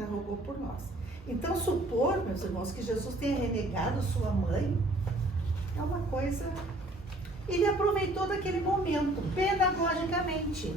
ainda rogou por nós. Então, supor, meus irmãos, que Jesus tenha renegado sua mãe, é uma coisa... Ele aproveitou daquele momento, pedagogicamente.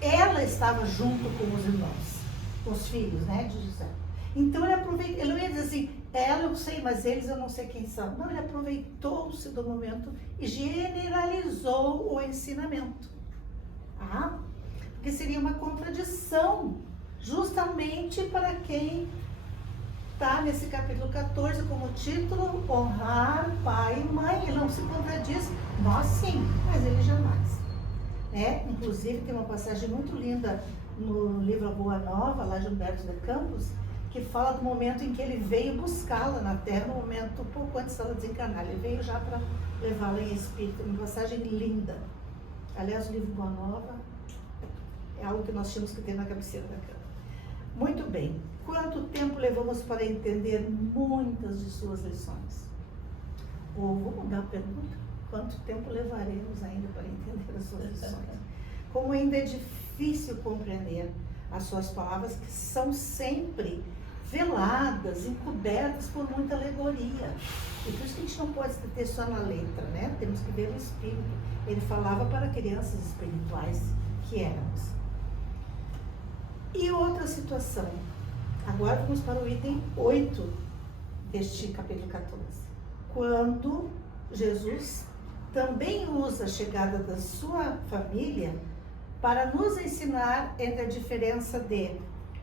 Ela estava junto com os irmãos, com os filhos, né, de José. Então, ele aproveitou, ele não ia dizer assim, ela eu sei, mas eles eu não sei quem são. Não, ele aproveitou-se do momento e generalizou o ensinamento. Ah, porque seria uma contradição, justamente para quem está nesse capítulo 14 como título, honrar pai e mãe. Ele não se contradiz, nós sim, mas ele jamais. Inclusive tem uma passagem muito linda no livro A Boa Nova, lá de Humberto de Campos, que fala do momento em que ele veio buscá-la na terra, no momento pouco antes dela desencarnar. Ele veio já para levá-la em espírito, uma passagem linda. Aliás, o livro Boa Nova é algo que nós tínhamos que ter na cabeceira da cama. Muito bem. Quanto tempo levamos para entender muitas de suas lições? Ou vou mudar a pergunta. Quanto tempo levaremos ainda para entender as suas lições? Como ainda é difícil compreender as suas palavras, que são sempre veladas, encobertas por muita alegoria. E por isso que a gente não pode ter só na letra, né? Temos que ver o espírito. Ele falava para crianças espirituais que éramos. E outra situação. Agora vamos para o item 8 deste capítulo 14. Quando Jesus também usa a chegada da sua família para nos ensinar entre a diferença de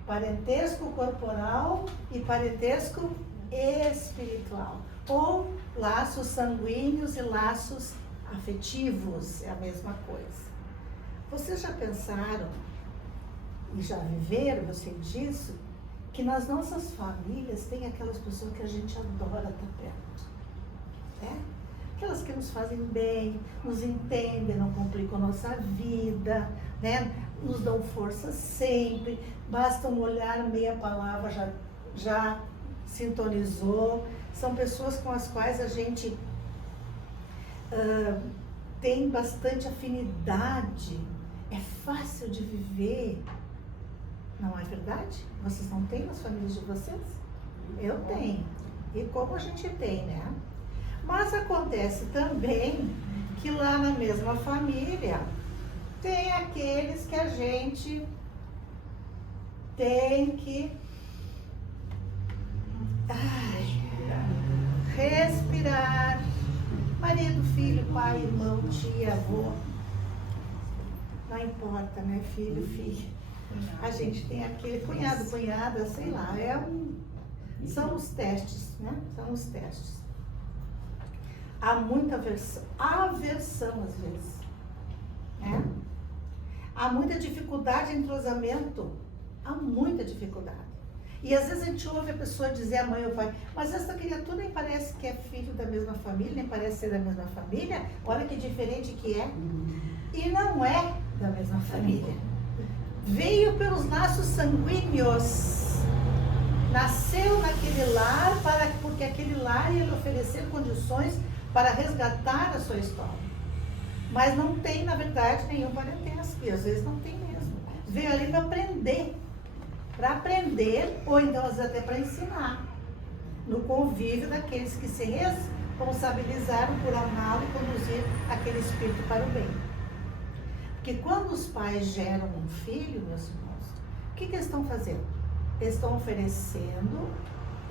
parentesco corporal e parentesco espiritual, ou laços sanguíneos e laços afetivos, é a mesma coisa. Vocês já pensaram e já viveram, eu sei disso, que nas nossas famílias tem aquelas pessoas que a gente adora estar perto, né? Aquelas que nos fazem bem, nos entendem, não complicam a nossa vida, né? Nos dão força sempre, basta um olhar, meia palavra já sintonizou. São pessoas com as quais a gente tem bastante afinidade, é fácil de viver. Não é verdade? Vocês não têm nas famílias de vocês? Eu tenho. E como a gente tem, né? Mas acontece também que lá na mesma família tem aqueles que a gente tem que respirar. Marido, filho, pai, irmão, tia, avô. Não importa, né? Filho, filha. A gente tem aquele cunhado, cunhada, sei lá. São os testes, né? São os testes. Há muita aversão às vezes, né? Há muita dificuldade em entrosamento, há muita dificuldade. E às vezes a gente ouve a pessoa dizer, a mãe ou o pai, mas essa criatura nem parece que é filho da mesma família, nem parece ser da mesma família, olha que diferente que é. E não é da mesma família. Veio pelos laços sanguíneos, nasceu naquele lar, porque aquele lar ia lhe oferecer condições para resgatar a sua história. Mas não tem, na verdade, nenhum parentesco, e às vezes não tem mesmo. Veio ali para aprender, ou então às vezes até para ensinar, no convívio daqueles que se responsabilizaram por amá-lo e conduzir aquele espírito para o bem. Porque quando os pais geram um filho, meus irmãos, o que eles estão fazendo? Eles estão oferecendo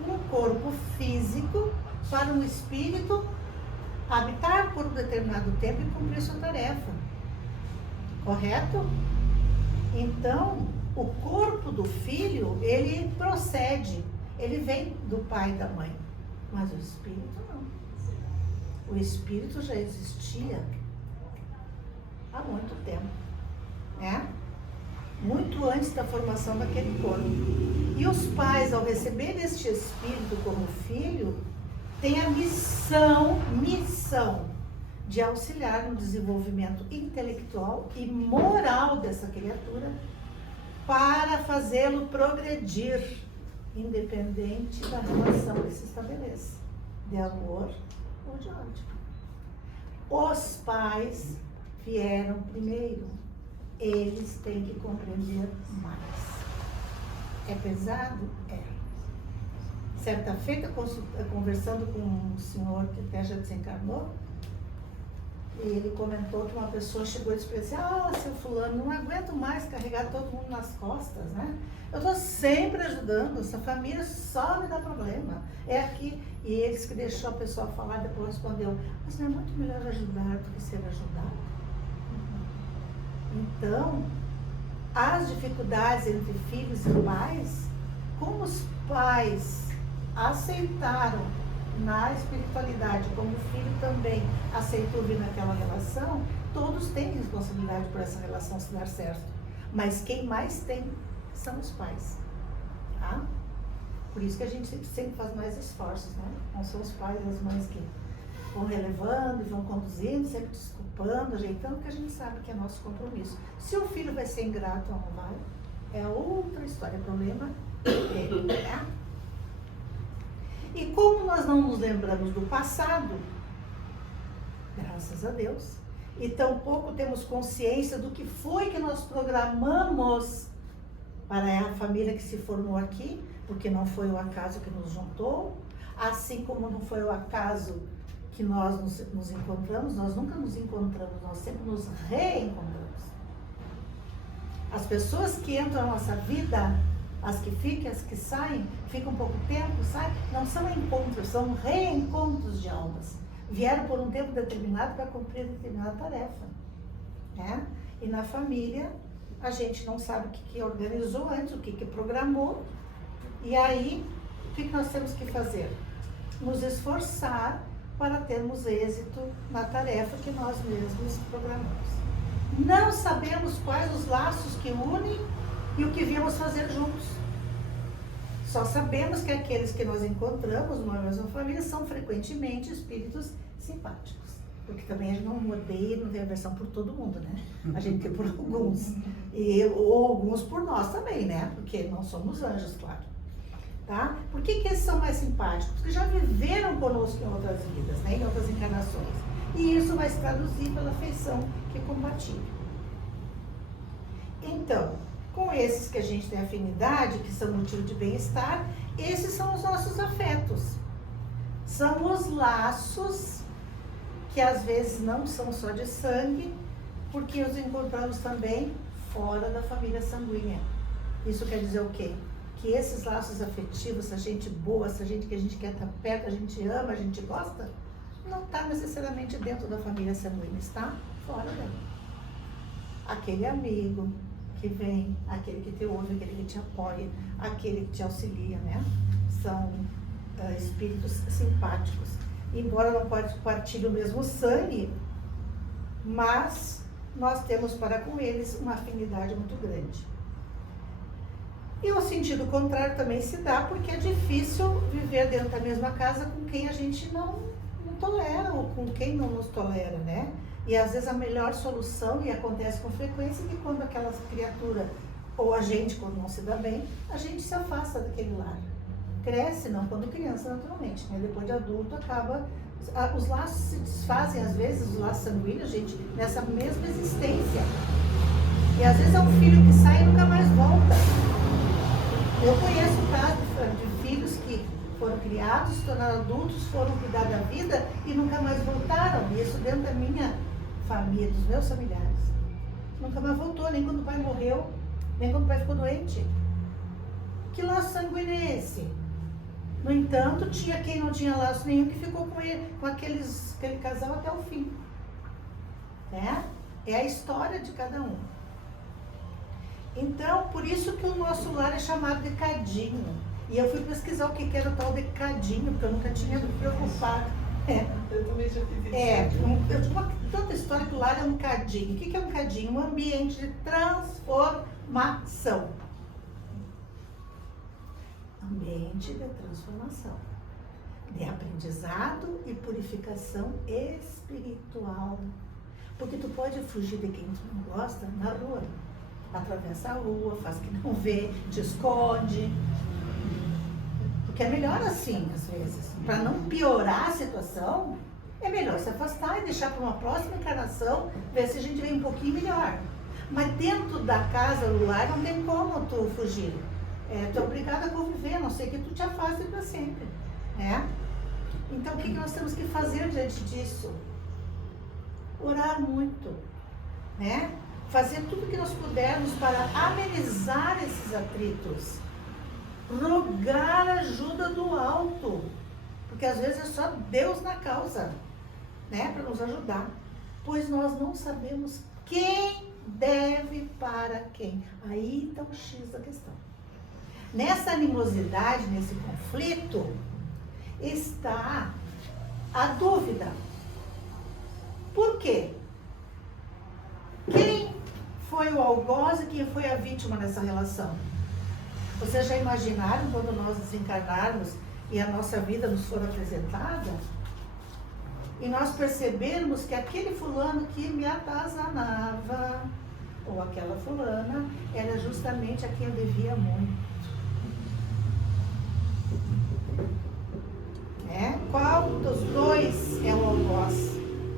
um corpo físico para um espírito habitar por um determinado tempo e cumprir sua tarefa. Correto? Então, o corpo do filho, ele procede, ele vem do pai e da mãe, mas o espírito não. O espírito já existia há muito tempo, né? Muito antes da formação daquele corpo. E os pais, ao receber este espírito como filho, têm a missão de auxiliar no desenvolvimento intelectual e moral dessa criatura para fazê-lo progredir, independente da relação que se estabeleça, de amor ou de ódio. Os pais vieram primeiro, eles têm que compreender mais. É pesado? É. Certa feita, conversando com um senhor que até já desencarnou, e ele comentou que uma pessoa chegou e disse assim: seu fulano, não aguento mais carregar todo mundo nas costas, né? Eu estou sempre ajudando, essa família só me dá problema. É aqui. E eles que deixou a pessoa falar, depois respondeu: mas não é muito melhor ajudar do que ser ajudado? Então, as dificuldades entre filhos e pais, como os pais aceitaram na espiritualidade, como o filho também aceitou vir naquela relação, todos têm responsabilidade por essa relação se dar certo. Mas quem mais tem são os pais. Tá? Por isso que a gente sempre faz mais esforços, né? Não são os pais e as mães que vão relevando e vão conduzindo, sempre desculpando, ajeitando, porque a gente sabe que é nosso compromisso. Se o filho vai ser ingrato ou não vai, é outra história, problema dele, né? E como nós não nos lembramos do passado, graças a Deus, e tampouco temos consciência do que foi que nós programamos para a família que se formou aqui, porque não foi o acaso que nos juntou, assim como não foi o acaso que nós nos encontramos, nós nunca nos encontramos, nós sempre nos reencontramos. As pessoas que entram na nossa vida, as que ficam, as que saem, ficam um pouco tempo, saem, não são encontros, são reencontros de almas. Vieram por um tempo determinado para cumprir determinada tarefa, né? E na família, a gente não sabe o que organizou antes, o que programou, e aí, o que nós temos que fazer? Nos esforçar para termos êxito na tarefa que nós mesmos programamos. Não sabemos quais os laços que unem e o que viemos fazer juntos. Só sabemos que aqueles que nós encontramos numa mesma família são frequentemente espíritos simpáticos. Porque também a gente não odeia, não tem aversão por todo mundo, né? A gente tem por alguns. Ou alguns por nós também, né? Porque não somos anjos, claro. Tá? Por que eles são mais simpáticos? Porque já viveram conosco em outras vidas, né? Em outras encarnações. E isso vai se traduzir pela afeição que compartilha. Então, com esses que a gente tem afinidade, que são motivo de bem-estar, esses são os nossos afetos. São os laços que às vezes não são só de sangue, porque os encontramos também fora da família sanguínea. Isso quer dizer o quê? Que esses laços afetivos, essa gente boa, essa gente que a gente quer estar perto, a gente ama, a gente gosta, não está necessariamente dentro da família sanguínea, está fora dela. Aquele amigo que vem, aquele que te ouve, aquele que te apoia, aquele que te auxilia, né? São espíritos simpáticos. Embora não partilhem o mesmo sangue, mas nós temos para com eles uma afinidade muito grande. E o sentido contrário também se dá, porque é difícil viver dentro da mesma casa com quem a gente não tolera, ou com quem não nos tolera, né? E às vezes a melhor solução, e acontece com frequência, é que quando aquela criatura, ou a gente, quando não se dá bem, a gente se afasta daquele lar. Cresce, não quando criança, naturalmente, né? Depois de adulto, acaba... Os laços se desfazem, às vezes, os laços sanguíneos, gente, nessa mesma existência. E às vezes é um filho que sai e nunca mais volta. Eu conheço casos de filhos que foram criados, se tornaram adultos, foram cuidar da vida e nunca mais voltaram. E isso dentro da minha família, dos meus familiares. Nunca mais voltou, nem quando o pai morreu, nem quando o pai ficou doente. Que laço sanguíneo é esse? No entanto, tinha quem não tinha laço nenhum que ficou com ele, com aquele casal até o fim. Né? É a história de cada um. Então, por isso que o nosso lar é chamado de cadinho. E eu fui pesquisar o que era o tal de cadinho, porque eu nunca tinha me preocupado. Eu também já fiz isso. Tanta história que o lar é um cadinho. O que é um cadinho? Um ambiente de transformação. Ambiente de transformação. De aprendizado e purificação espiritual. Porque tu pode fugir de quem tu não gosta na rua. Atravessa a rua, faz que não vê, te esconde. Porque é melhor assim, às vezes. Para não piorar a situação, é melhor se afastar e deixar para uma próxima encarnação, ver se a gente vem um pouquinho melhor. Mas dentro da casa, do lar, não tem como tu fugir. tu é obrigado a conviver, a não ser que tu te afaste para sempre, né? Então, o que nós temos que fazer diante disso? Orar muito, né? Fazer tudo o que nós pudermos para amenizar esses atritos. Rogar ajuda do alto, porque às vezes é só Deus na causa, né? Para nos ajudar. Pois nós não sabemos quem deve para quem. Aí está o X da questão. Nessa animosidade, nesse conflito, está a dúvida. Por quê? Quem foi o algoz e quem foi a vítima nessa relação? Vocês já imaginaram quando nós desencarnarmos e a nossa vida nos for apresentada? E nós percebermos que aquele fulano que me atazanava, ou aquela fulana, era justamente a quem eu devia muito. Qual dos dois é o algoz?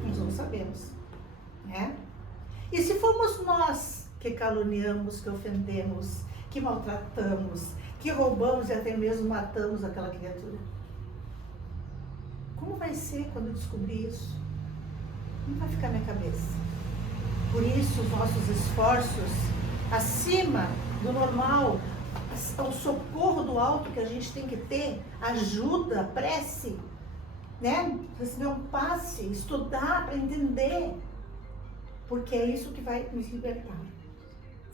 Nós não sabemos, né? E se fomos nós que caluniamos, que ofendemos, que maltratamos, que roubamos e até mesmo matamos aquela criatura? Como vai ser quando eu descobrir isso? Não vai ficar na minha cabeça. Por isso, os nossos esforços, acima do normal, o socorro do alto que a gente tem que ter, ajuda, prece, né? Receber um passe, estudar para entender, porque é isso que vai nos libertar,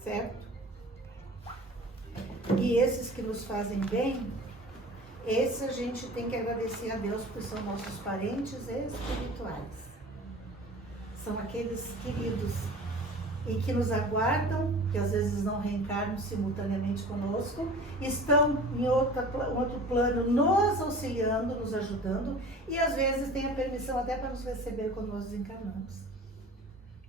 certo? E esses que nos fazem bem, esses a gente tem que agradecer a Deus, porque são nossos parentes espirituais. São aqueles queridos e que nos aguardam, que às vezes não reencarnam simultaneamente conosco, estão em outro plano nos auxiliando, nos ajudando, e às vezes têm a permissão até para nos receber quando nós desencarnamos.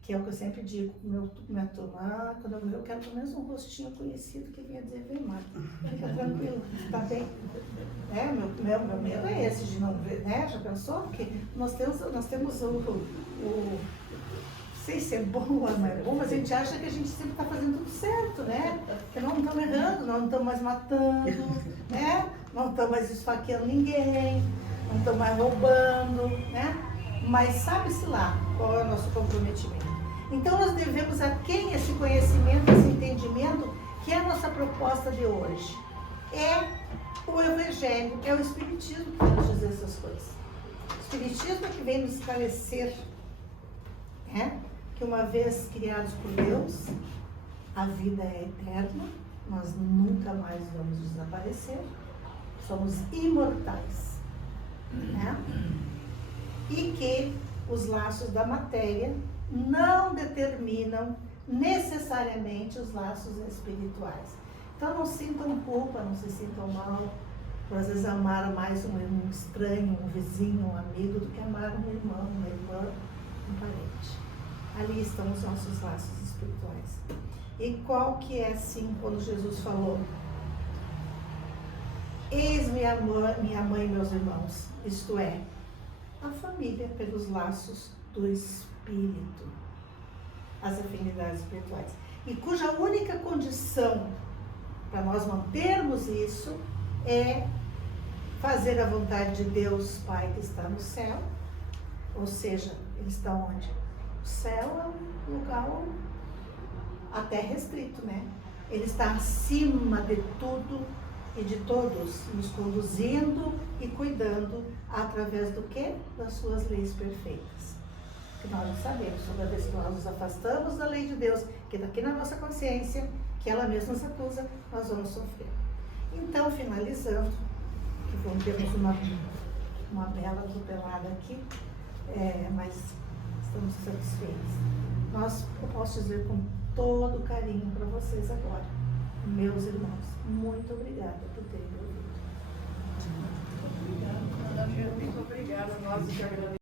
Que é o que eu sempre digo para minha turma: quando eu morrer, eu quero pelo menos um rostinho conhecido que venha dizer: vem, Marta, fica tranquilo, tá bem. Meu medo é esse, de não ver, né? Já pensou? Porque nós temos não sei se é bom ou não é bom, mas a gente acha que a gente sempre está fazendo tudo certo, né? Que nós não estamos errando, nós não estamos mais matando, né? Não estamos mais esfaqueando ninguém, não estamos mais roubando, né? Mas sabe-se lá qual é o nosso comprometimento. Então nós devemos a quem esse conhecimento, esse entendimento, que é a nossa proposta de hoje? É o Evangelho, é o Espiritismo que vem nos dizer essas coisas. O Espiritismo é que vem nos esclarecer, né? Que uma vez criados por Deus, a vida é eterna, nós nunca mais vamos desaparecer, somos imortais, né? E que os laços da matéria não determinam necessariamente os laços espirituais. Então não sintam culpa, não se sintam mal por às vezes amar mais um estranho, um vizinho, um amigo, do que amar um irmão, uma irmã, um parente. Ali estão os nossos laços espirituais. E qual que é assim quando Jesus falou: eis minha mãe e meus irmãos, isto é, a família pelos laços do Espírito, as afinidades espirituais. E cuja única condição para nós mantermos isso é fazer a vontade de Deus Pai que está no céu. Ou seja, Ele está onde? O céu é um lugar até restrito, né? Ele está acima de tudo e de todos, nos conduzindo e cuidando através do quê? Das suas leis perfeitas. Que nós não sabemos, toda vez que nós nos afastamos da lei de Deus, que está aqui na nossa consciência, que ela mesma nos acusa, nós vamos sofrer. Então, finalizando, que temos uma bela atropelada aqui, mas estamos satisfeitos. Eu posso dizer com todo carinho para vocês agora, meus irmãos, muito obrigada por terem ouvido. Muito obrigada. Muito obrigada. Nós que agradecemos.